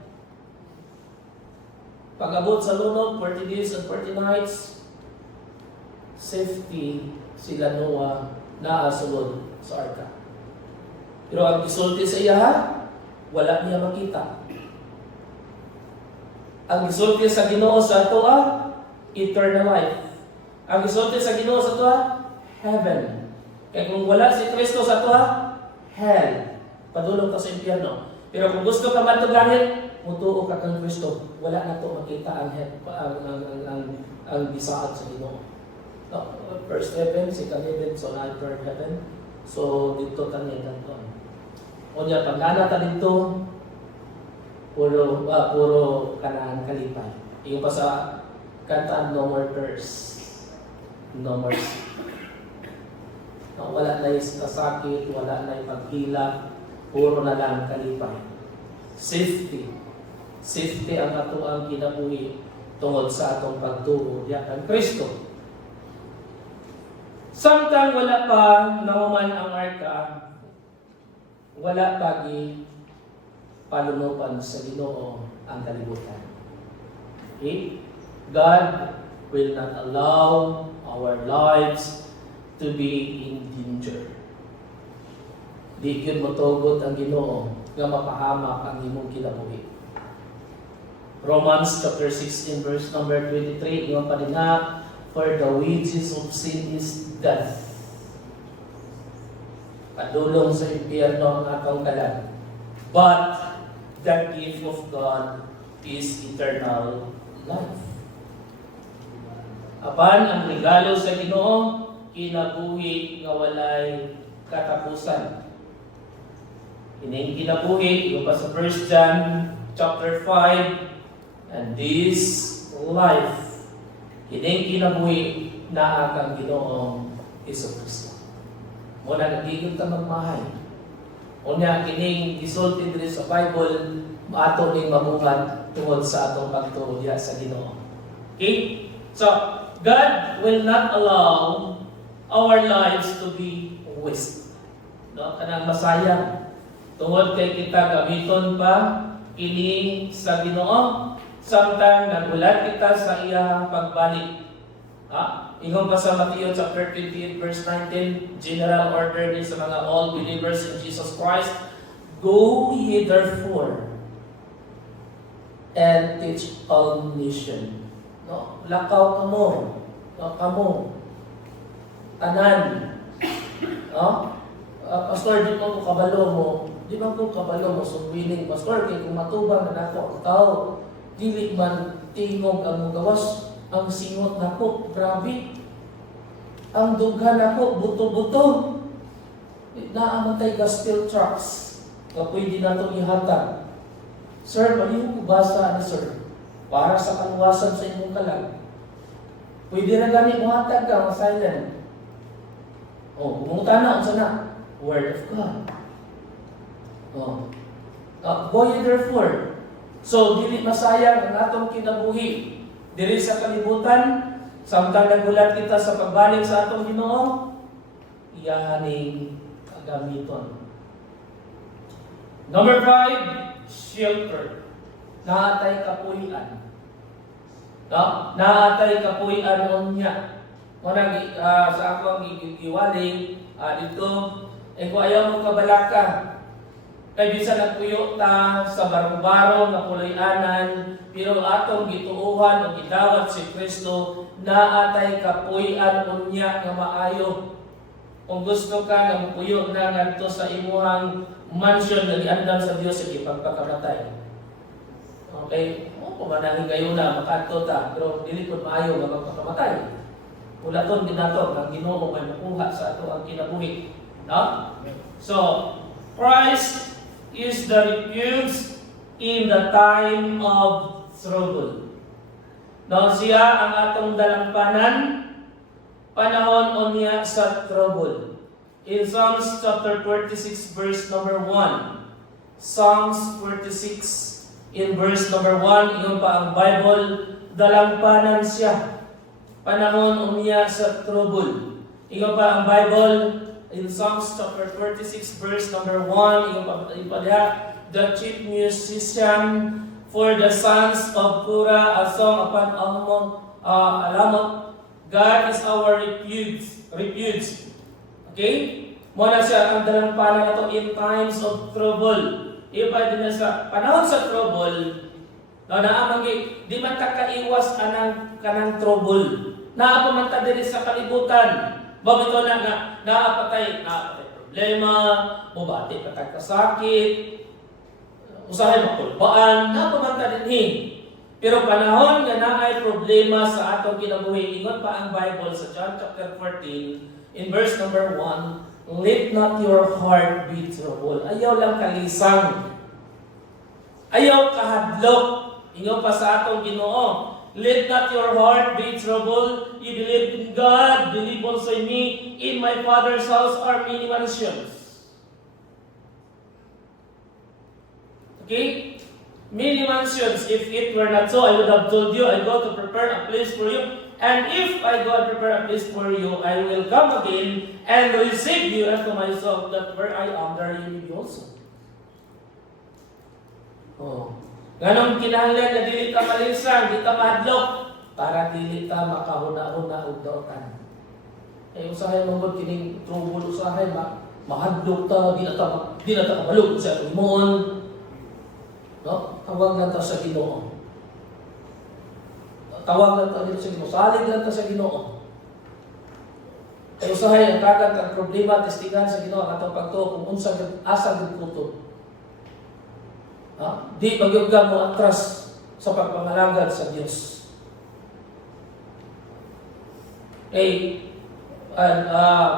Pag-abot sa lunok, 40 days and 40 nights, safety sila Noah na sulod sa arka. Pero ang gisulti sa iya, wala niya makita. Ang gisulti sa Ginoo sa atoa, eternal life. Ang gisulti sa Ginoo sa atoa, heaven. Kaya kung wala si Kristo sa atoa, hell. Padulong ka sa impyerno. Pero kung gusto ka man langit, mutuo ka kang Kristo. Wala na to makita ang bisaad sa Ginoo. No, first heaven, second heaven, so na third heaven. So dito taniya to. Unya pag nana ta dito, puro kanang kalipay. Iyo pa sa kanta no more curse. No more sin. No, wala na yung sakit, wala na yung paghila, puro na lang kalipay. Safety. Safety ang atuang kinabuhi tungod sa atong pagtuo diya kang Kristo. Samtang wala pa naman ang arka, wala pagi palunupan sa Ginoo ang kalibutan. Okay? God will not allow our lives to be in danger. Di yun motugot ang Ginoo nga mapahamak ang imong kinabuhi. Romans chapter 16 verse number 23, yung pa din na, for the wages of sin is death. Padulong sa impyerno ang atong kalan. But the gift of God is eternal life. Apan ang regalo sa Ginoo kinabuhi nga walay katapusan. Ining kinabuhi yung pa sa 1 John chapter 5, and this life ining kinabuhi naa kang Ginoong Hesus. Muna nagdigod ka magmahay. Unya kining gisulti diri sa Bible ato ning mabuhat tungod sa atong pagtuo diha sa Ginoo. Okay? So, God will not allow our lives to be waste. No, kanang masayang. Tungod kay kita gamiton pa kini sa Ginoo samtang nagulat kita sa iyang pagbalik. Ingon pa sa Matthew chapter 28 verse 19, general order din sa mga all believers in Jesus Christ, go ye therefore and teach all nations. No, lakaw kamo, kamo, tanan. No? Pastor, di ba ko kabalo mo? Di ba ko kabalo mo? So willing, Pastor, kay kung matubang na ako ang tao, dili man tingog ang gawas, ang singot nako, grabe. Ang dughan nako, buto-buto. Naamatay gospel trucks, na pwede na itong ihatag. Sir, mali ko basa sir. Para sa kaluwasan sa inyong kalag. Pwede na gani mo hatag ka, silent. Pumunta na, unsa na? Word of God. Go ye therefore. So, dili masayang ang atong kinabuhi. Dili sa kalibutan, samtang nagulat kita sa pagbalik sa atong Ginoo, iyahaning gamiton. Number 5, shelter. Naatay kapuy-an. No? Naatay kapuy-an unya. Muna sa ako ang giwali dito, kung ayaw mo kabalaka, kay bisan nagpuyo ta sa barong-barong na puloy-anan, pero atong gituuhan o gidawat si Kristo, naatay kapuy-an unya nga maayo. Kung gusto ka nga mupuyo na ngadto sa imuhang mansion na giandam sa Dios sa ipagpakamatay. Okay, pumanangin kayo na makadto ta, pero dili pud maayo nga magpakamatay. Ulaton ginato ang Ginoo may makuha sa ato ang kinabuhi. No? So, Christ is the refuge in the time of trouble. No, siya ang atong dalampanan panahon niya sa trouble. In Psalms chapter 46 verse number 1. Psalms 46 in verse number 1, iyon pa ang Bible, dalampanan siya panahon niya sa trouble. Iyon pa ang Bible in Psalms chapter 46 verse number 1, iyon pa diha, the chief musician for the sons of Korah, a song upon Alamot. God is our refuge. Okay? Muna siya ang dalampanan nato in times of trouble. Iba din na sa panahon sa trouble, di man ta kaiwas kanang trouble. Naapaman ta diri sa kalibutan. Babito na nga, naapatay problema, mubati patay kasakit, usahay makulbaan, naapaman ta dinhi. Pero panahon nga naay problema sa atong kinabuhi, ingon pa ang Bible sa John chapter 14, in verse number 1, let not your heart be troubled. Ayaw lang kalisang. Ayaw kahadlok. Ingon pa sa atong Ginoo, let not your heart be troubled. You believe in God, believe also in me. In my Father's house are many mansions. Okay? Many mansions. If it were not so, I would have told you, I go to prepare a place for you. And if I go and prepare a place for you, I will come again and receive you unto myself, that where I am, there you may be also. Oh. Ganong kinahanglan na dili ka malisang, di ka madlok, para dili ka makahuna-huna og daotan. Usahay mong kining trouble, usahay mahadlok ta, di na ta kabalog sa imon. No? Tawag lang ta sa Ginoo. Tawag lang ta dito sa Ginoo. Salig lang ta sa Ginoo. Usahay ang kagat ang problema, testigan sa Ginoo ang atong pagtuo kung unsa asa gid kuto. Di magyud ka mo atras sa pagpangalagad sa Dios.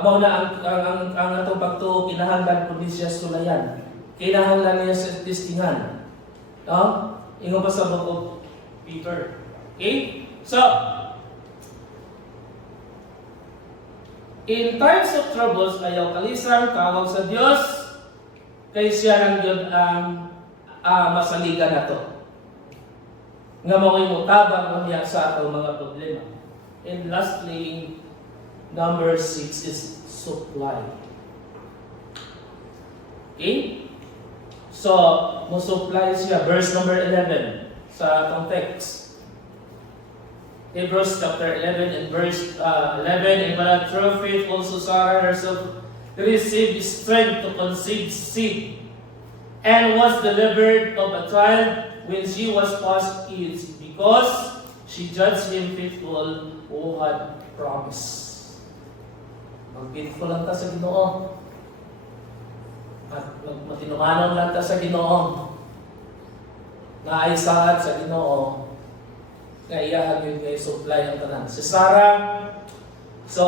Mao na ang atong pagtuo kinahanglan kundi siya sulayan. Kinahanglan niya sa testingan. Ingon pa sa book of Peter. Okay? So, in times of troubles, ayaw kalisang, tawag sa Diyos, kay siya lang yun ang masaligan na to. Nga mo'y mutabang niya sa atong mga problema. And lastly, number 6 is supply. Okay? So, mo-supply siya. Verse number 11 sa atong text. Hebrews chapter 11 and verse 11, and by through faith also Sarah herself received strength to conceive seed, and was delivered of a child when she was past age, because she judged him faithful who had promised. Mag-faithful lang ta sa Ginoo. At matinumanon lang ta sa Ginoo. Naaisaad sa Ginoo. Nga iyahan yun kay supply ang tanan. Si Sarah, so,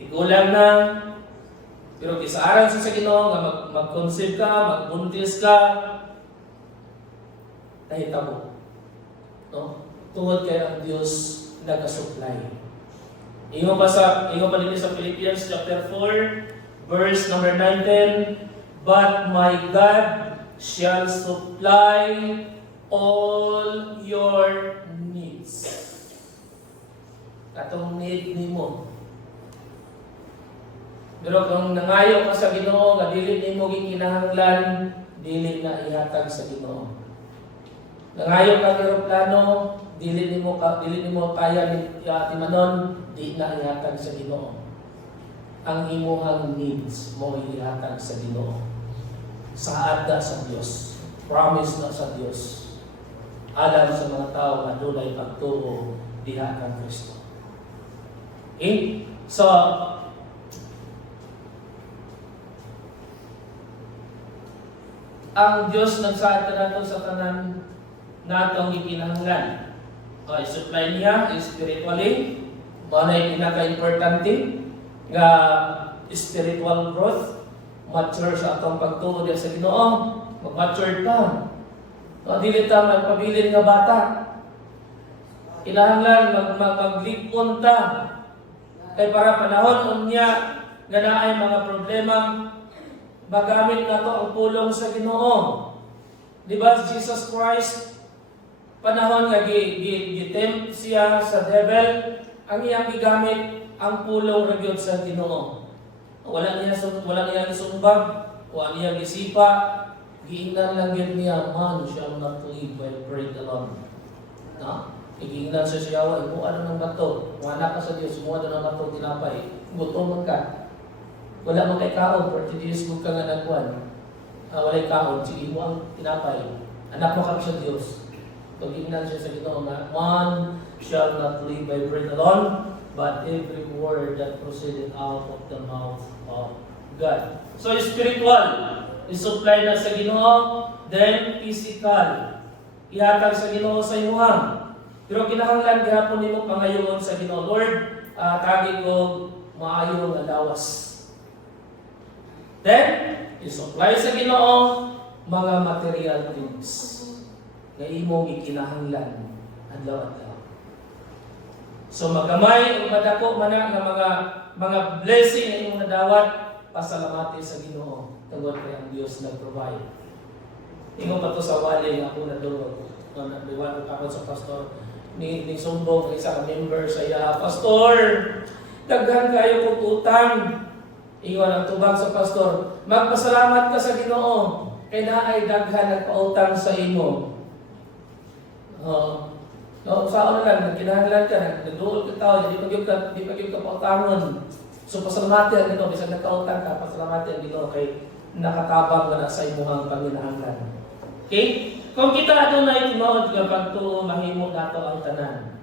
tigulang na, pero kisaaran siya sa Ginoo nga mag-conceive ka, magbuntis ka, nahita mo. No? Tungod kay ang Diyos nag-supply. Ingon pa din sa Philippians chapter 4, verse number 19, but my God shall supply all your needs. Katong need nimo. Pero kung nangayo ka sa Ginoo, nga dili nimo gikinahanglan, dili na ihatag sa Ginoo. Nangayo ka pero plano, dili nimo kaya timanon, di na ihatag sa Ginoo. Ang imuhang needs mo ihatag sa Ginoo. Saad na sa Dios. Promise na sa Dios. Alam sa mga tao na dunay pagtuo diha kang Kristo. Okay? So, ang Diyos nagsaad ka nato sa tanan natong ikinahanglan. I supply niya spiritually, Mao na pinaka-importante nga spiritual growth, mature sa atong pagtuo diha sa Ginoo, mag-mature ta. No, dili ta magpabilin nga bata. Kinahanglan maglipon ta. Kay para panahon unya nga naay mga problema, magamit nato ang pulong sa Ginoo. Di ba Jesus Christ panahon nga gitempt siya sa devil, ang iyang gigamit ang pulong ra gyud sa Ginoo. Wala niya isumbag, wala niya gisipa, giingnan lang yun niya, man shall not live by bread alone. No? Giingnan sa siya, mo ano ng bato, wala ka sa Diyos, mo ano ng bato, tinapay, gutom ka. Wala mo kay kaon, for today's book ka nga nagkuhan. Walay kaon, sige mo ang tinapay. Anak mo kami sa Diyos. Pag-ingnan siya sa Ginoo nga, man shall not live by bread alone, but every word that proceeded out of the mouth of God. So spiritual, isupply na sa Ginoo, then physical. Ihatag sa Ginoo sa imuha. Pero kinahanglan gihapon nimo pangayoon sa Ginoo, Lord, tagi ko maayo nga lawas. Then, isupply sa Ginoo mga material things nga imong gikinahanglan adlaw-adlaw. So magamay o madako man nga mga blessing na imong nadawat, pasalamati sa Ginoo tungod kay ang Dios nag-provide. Ingon pa to sa wali nga ako nadungog. Nagdiwan ako sa pastor ni sumbong isa ka member sa iya, Pastor, daghan kayo kong utang. Ingon ang tubag sa pastor, magpasalamat ka sa Ginoo kay naay daghan nagpautang sa imo. No, sa ano lang, kinahanglan ka, nagduol ka tao, di pa gyud ka pautangon. So pasalamati ang Ginoo, bisan nagkautang ka, pasalamati ang Ginoo kay nakatabang ka na sa imong panginahanglan. Okay? Kung kita adunay tinuod nga pagtuo, mahimo nato ang tanan.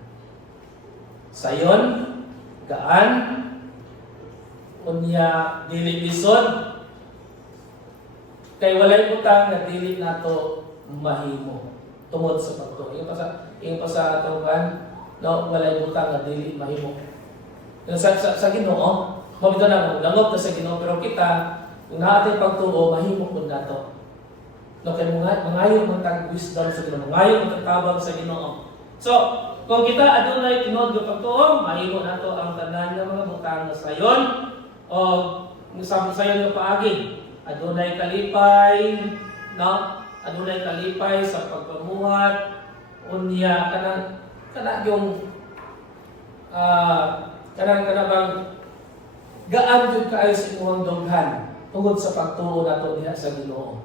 Sayon, gaan, unya dili lisod, kay walay utang nga dili nato mahimo tungod sa pagtuo. Yung pa sa atong kan, no, walay utang nga dili mahimo. Sa Ginoo, mabito na langop na sa Ginoo, pero kita kung natin pagtuo, mahimo pud nato. No, kaya mangayo man tag wisdom sa Ginoo, mangayo man tabang sa Ginoo. So, kung kita adunay tinuod nga pagtuo, mahimo nato ang tanan nga mga butang na sayon o sayon nga paagi. Adunay kalipay, no? Adunay kalipay sa pagpamuhat, unya kanang yung kanang bang gaan jud kaayo sa imong dughan tungod sa pagtuo nato diha sa Ginoo.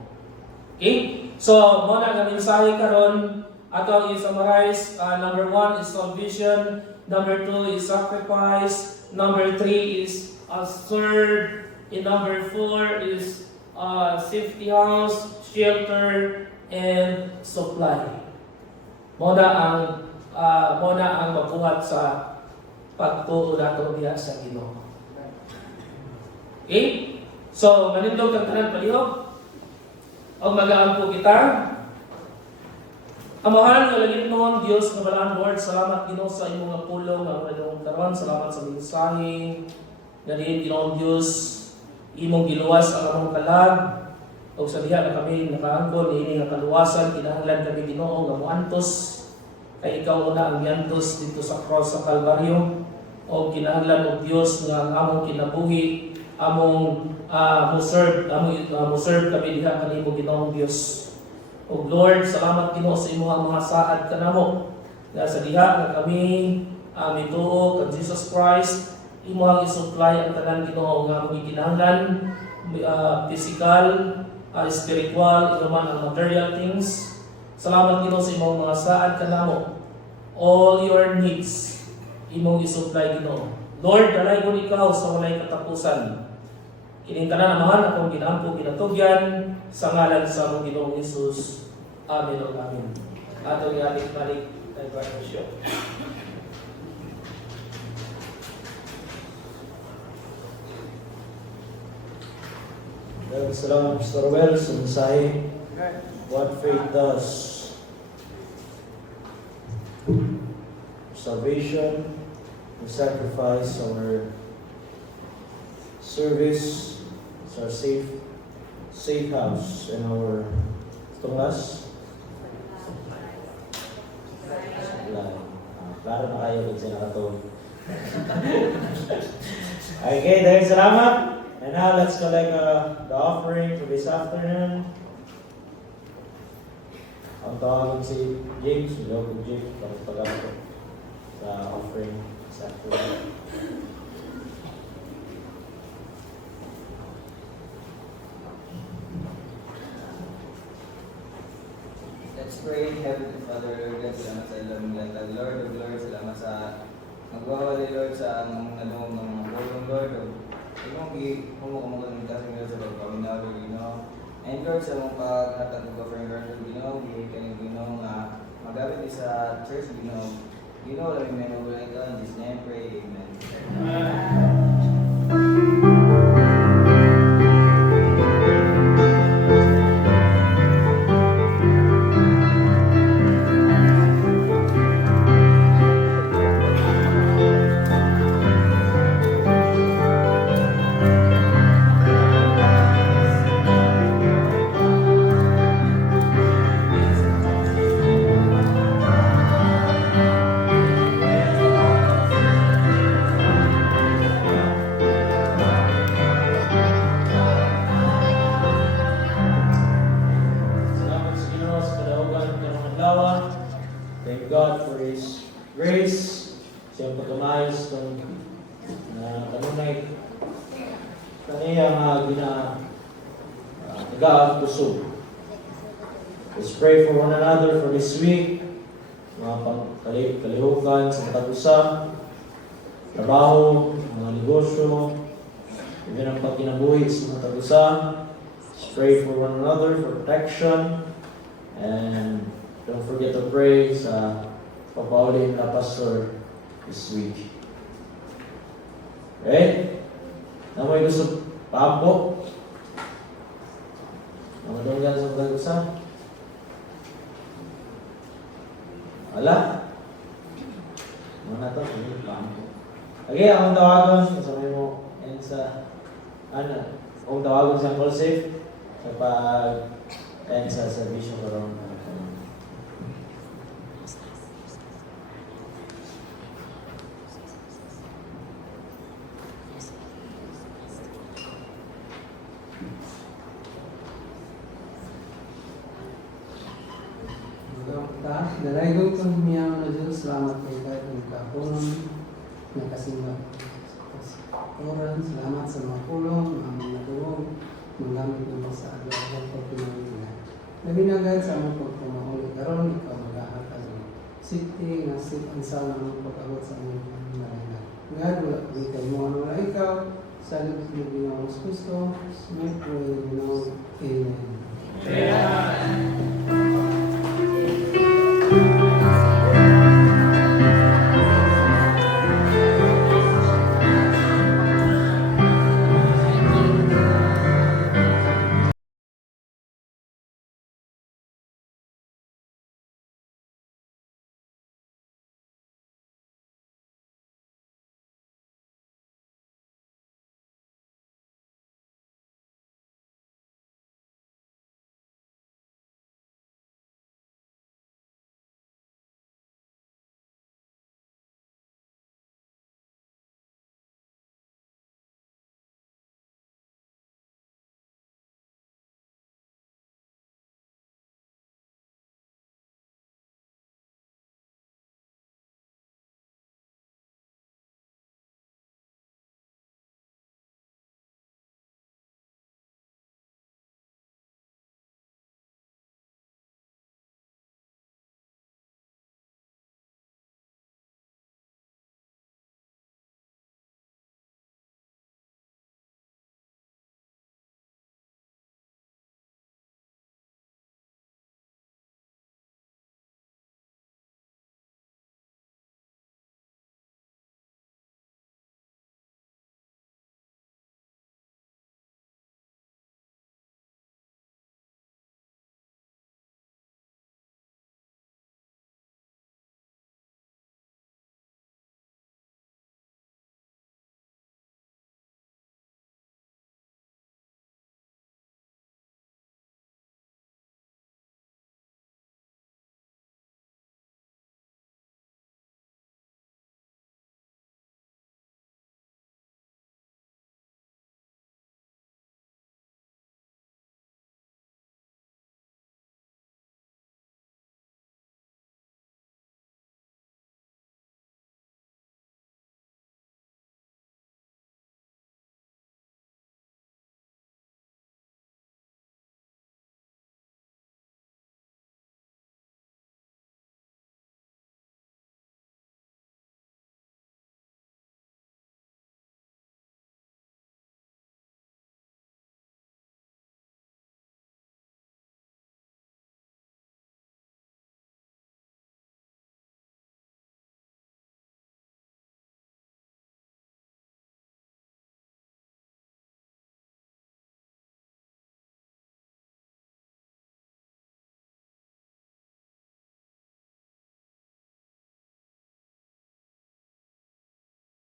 Okay? So, mo na nga mensahe karon ato ang i-summarize. Number 1 is salvation, number 2 is sacrifice, number 3 is serve, and number 4 is safety house, shelter, and supply. Mo na ang mabuhat sa pagtuo nato diha sa Ginoo. Okay? So, manindog kang tanan palihog. Ang mag-aampo kita. Amahan nga lagi noon, Diyos na balaan, Lord, salamat Ginoo sa imong nga pulong nga mga karon, salamat sa mensahe nga diin Ginoong Diyos, imong giluwas ang among kalag, o sa diha na kami nakaangkon niini nga kaluwasan, kinahanglan kami Ginoo nga moantos, kay ikaw una ang miantos dito sa cross sa Kalbaryo, o kinahanglan og Diyos nga ang among kinabuhi, among mo-serve kami diha kanimo Ginoong Dios. O Lord, salamat Ginoo sa imong mga saad kanamo. Nga sa diha nga kami mituo kang Jesus Christ, imong i-supply ang tanan Ginoo nga among gikinahanglan, physical, spiritual, inuman ang material things. Salamat Ginoo sa imong mga saad kanamo. All your needs imong i-supply Ginoo. Lord, dalaygon ikaw sa walay katapusan. Kining tanan amahan akong ginampo ginatugyan sa ngalan sa among Ginoong Hesus. Amen o amen. Atong balik kay Brother Show. Salamat Mr. Wells sa mensahe. What faith does. we sacrifice our service, it's our safe house in our tungas. Klaro na kayo kung sino nakatulog. Okay, dahil salamat. And now let's collect the offering for this afternoon. Ang tawagin si James, si Logan James, para sa pag-ako sa offering sa afternoon. Let's pray. Heavenly Father, Lord God, salamat sa ilang latag. Lord of Lord, salamat sa magwawali, Lord, sa mga ng mga tulong, Lord. Imong kumukumagal sa pagpaminaw, Lord, Ginoo. And Lord, sa mga paghatag ng government, Lord, Ginoo, kaning Ginoo nga magamit sa church, Ginoo. Ginoo, lang may nawala ito. In His name, pray. Amen. Salamat sa Ginoo sa kadaugan ng karong adlaw. Thank God for His grace. Siyang pagkamayos ng kanunay kaniya nga nagaang puso. Let's pray for one another for this week. Mga kalihukan sa matag usa, trabaho, mga negosyo, even ang pagkinabuhi sa matag usa. Let's pray for one another for protection. And don't forget to pray sa papaulin na pastor this week. Okay? Na may gusto paampo? Namadunggan sa matag usa? Wala? Mga to, paampo. Okay, akong tawagon, sabi mo, and sa, akong tawagon sa call safe, sa pag-end sa servisyo ko ron. Dalaygong pagmiyaw na Diyos, salamat kay kahit ng kapunan na kasimba. Oran, salamat sa mga pulong, mga natulong, magamit mo sa agaw ko pinagin. Nabinagad sa among pagpumahuli karon ikaw mag-aakal. Safety nga safe ang sana ng pag-abot sa among narayan. God, wala kami kay mo, wala ikaw, sa libs mo ginawang gusto, smart way, Amen. Amen.